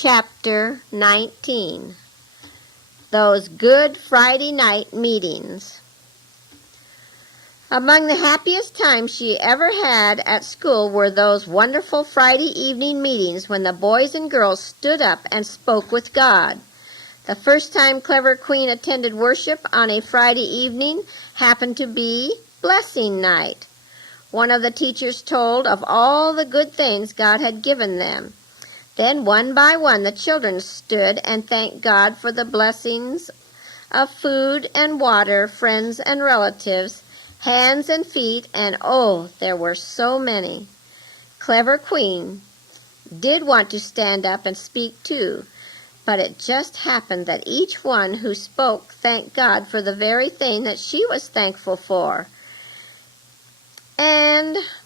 Chapter 19. Those Good Friday Night Meetings. Among the happiest times she ever had at school were those wonderful Friday evening meetings when the boys and girls stood up and spoke with God. The first time Clever Queen attended worship on a Friday evening happened to be Blessing Night. One of the teachers told of all the good things God had given them. Then one by one the children stood and thanked God for the blessings of food and water, friends and relatives, hands and feet, and oh, there were so many. Clever Queen did want to stand up and speak too, but it just happened that each one who spoke thanked God for the very thing that she was thankful for.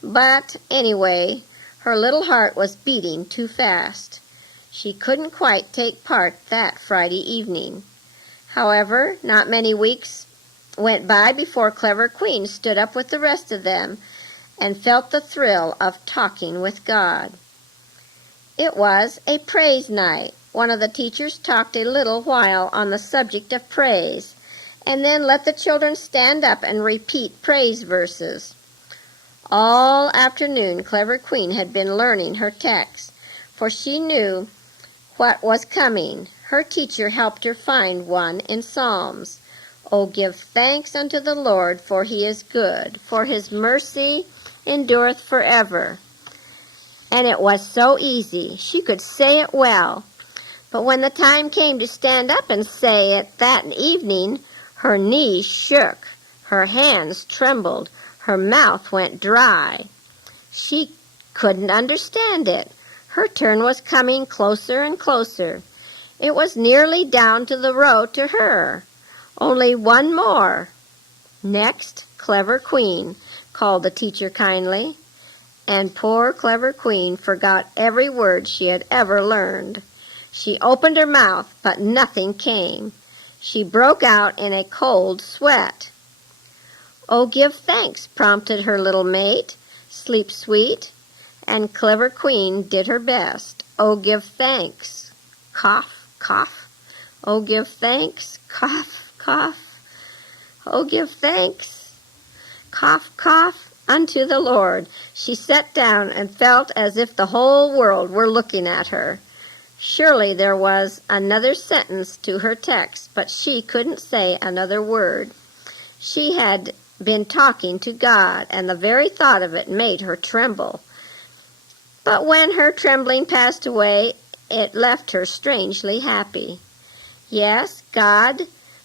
But anyway, her little heart was beating too fast. She couldn't quite take part that Friday evening. However, not many weeks went by before Clever Queen stood up with the rest of them and felt the thrill of talking with God. It was a praise night. One of the teachers talked a little while on the subject of praise, and then let the children stand up and repeat praise verses. All afternoon Clever Queen had been learning her text, for she knew what was coming. Her teacher helped her find one in Psalms. Oh, give thanks unto the Lord, for he is good, for his mercy endureth forever. And it was so easy. She could say it well. But when the time came to stand up and say it that evening, her knees shook, her hands trembled, her mouth went dry. She couldn't understand it. Her turn was coming closer and closer. It was nearly down to the row to her. Only one more. Next, Clever Queen, called the teacher kindly. And poor Clever Queen forgot every word she had ever learned. She opened her mouth, but nothing came. She broke out in a cold sweat. Oh, give thanks, prompted her little mate, Sleep Sweet, and Clever Queen did her best. Oh, give thanks, cough, cough. Oh, give thanks, cough, cough. Oh, give thanks, cough, cough, unto the Lord. She sat down and felt as if the whole world were looking at her. Surely there was another sentence to her text, but she couldn't say another word. She had been talking to God, and the very thought of it made her tremble. But when her trembling passed away, it left her strangely happy. Yes, God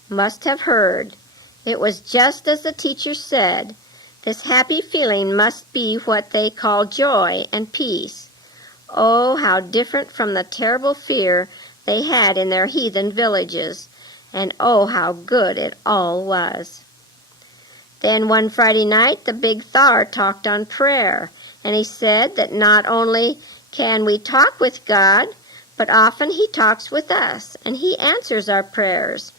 must have heard. It was just as the teacher said. This happy feeling must be what they call joy and peace. Oh, how different from the terrible fear they had in their heathen villages, and oh, how good it all was. Then one Friday night the big Thar talked on prayer, and he said that not only can we talk with God, but often he talks with us, and he answers our prayers.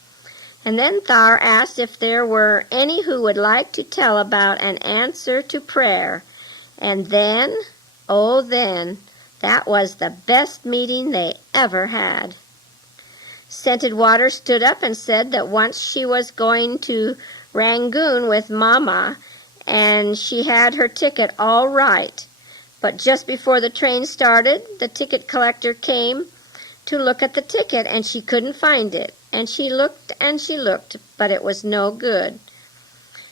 And then Thar asked if there were any who would like to tell about an answer to prayer. And then, oh then, that was the best meeting they ever had. Scented Water stood up and said that once she was going to Rangoon with Mama, and she had her ticket all right. But just before the train started, the ticket collector came to look at the ticket, and she couldn't find it. And she looked, but it was no good.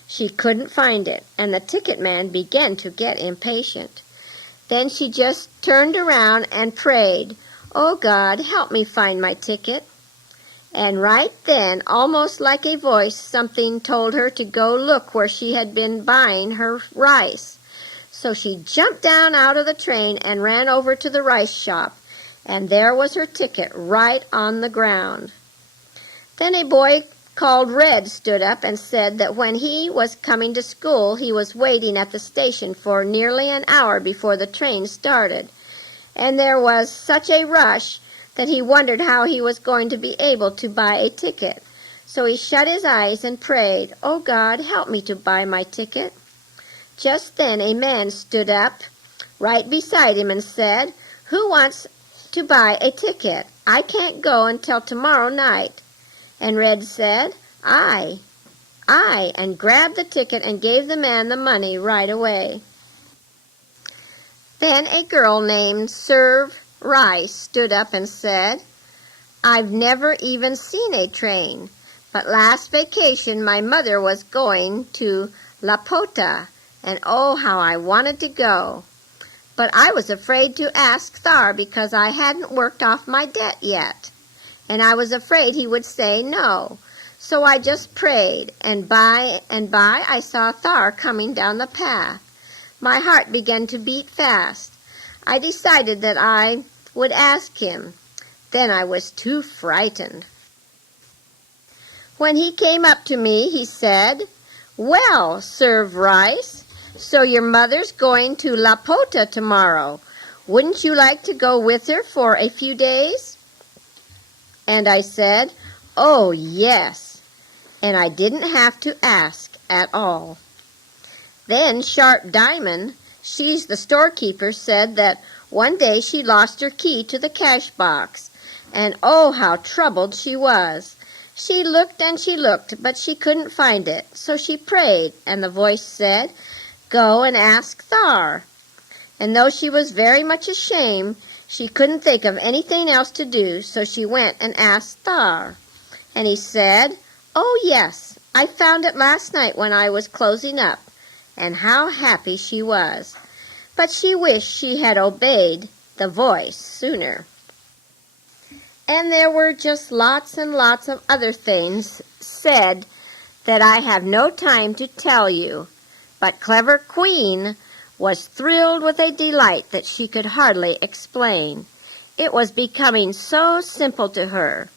She couldn't find it, and the ticket man began to get impatient. Then she just turned around and prayed, "Oh God, help me find my ticket." And right then, almost like a voice, something told her to go look where she had been buying her rice. So she jumped down out of the train and ran over to the rice shop, and there was her ticket right on the ground. Then a boy called Red stood up and said that when he was coming to school, he was waiting at the station for nearly an hour before the train started, and there was such a rush that he wondered how he was going to be able to buy a ticket. So he shut his eyes and prayed, "Oh God, help me to buy my ticket." Just then a man stood up right beside him and said, "Who wants to buy a ticket. I can't go until tomorrow night." And Red said, "I, and grabbed the ticket and gave the man the money right away. Then a girl named Serve Rice stood up and said, "I've never even seen a train, but last vacation my mother was going to Lapota, and oh, how I wanted to go. But I was afraid to ask Thar because I hadn't worked off my debt yet, and I was afraid he would say no. So I just prayed, and by and by I saw Thar coming down the path. My heart began to beat fast. I decided that I would ask him. Then I was too frightened. When he came up to me, he said, 'Well, Serve Rice, so your mother's going to Lapota tomorrow. Wouldn't you like to go with her for a few days?' And I said, 'Oh, yes,' and I didn't have to ask at all. Then Sharp Diamond, she's the storekeeper, said that one day she lost her key to the cash box, and oh, how troubled she was. She looked and she looked, but she couldn't find it, so she prayed, and the voice said, 'Go and ask Thar.' And though she was very much ashamed, she couldn't think of anything else to do, so she went and asked Thar. And he said, 'Oh, yes, I found it last night when I was closing up.' And how happy she was. But she wished she had obeyed the voice sooner. And there were just lots and lots of other things said that I have no time to tell you. But Clever Queen was thrilled with a delight that she could hardly explain. It was becoming so simple to her.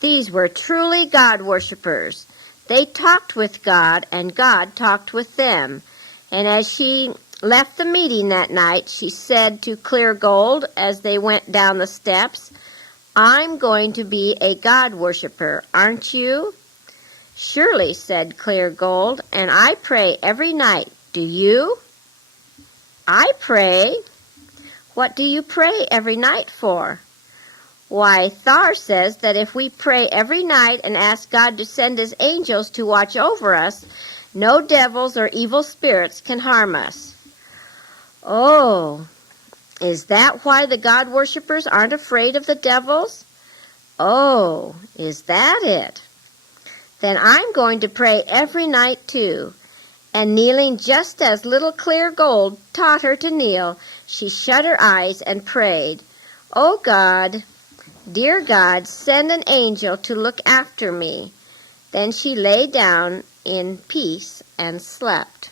These were truly God-worshippers. They talked with God, and God talked with them. And as she left the meeting that night, she said to Clear Gold as they went down the steps, "I'm going to be a God-worshipper, aren't you?" "Surely," said Clear Gold, "and I pray every night. Do you?" "I pray? What do you pray every night for?" "Why, Thar says that if we pray every night and ask God to send his angels to watch over us, no devils or evil spirits can harm us." "Oh, is that why the God-worshippers aren't afraid of the devils?" "Oh, is that it? Then I'm going to pray every night too." And kneeling just as little Clear Gold taught her to kneel, she shut her eyes and prayed, "Oh God, dear God, send an angel to look after me." Then she lay down in peace and slept.